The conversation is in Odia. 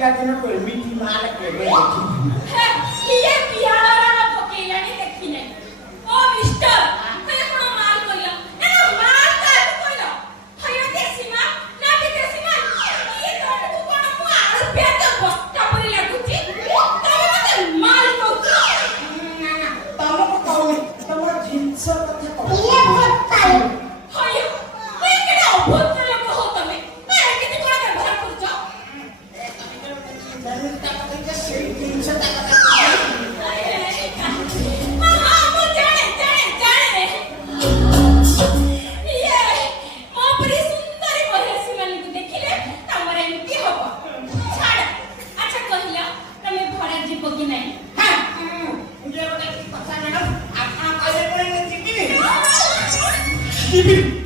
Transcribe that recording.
ପିଲାଦିନ ଏମିତି ମାଲ କେବେ ଇଏ ପିଆଳର ନା ପକେଇଲାଣି ଦେଖି ନାହିଁ। ଓ ମିଷ୍ଟର ହେ କଣ ମାଲ କହିଲ ନା ମାଲ କାକୁ କହିଲ ହୟ ଦେଶୀ ମା ନା ବିଦେଶୀ ମା ଇଏ ତମକୁ କଣ ମୁଁ ଆଳୁ ପିଆଜ ବସ୍ତା ପରି ଲାଗୁଛି ତମେ ମତେ ମାଲ କହୁଛ ନା ନା ତମକୁ କହୁନି ତମର ଜିନିଷ କଥା କହୁଛି ଇଏ ଭତ୍ତାଏ ହୟ ହୟ କେଡେ ଅଭଦ୍ର ଲୋକ ହଉ ତମେ କେତେ କଣ ବ୍ୟବହାର କରୁଛ ସେଇ ଜିନିଷଟା କଥା Give me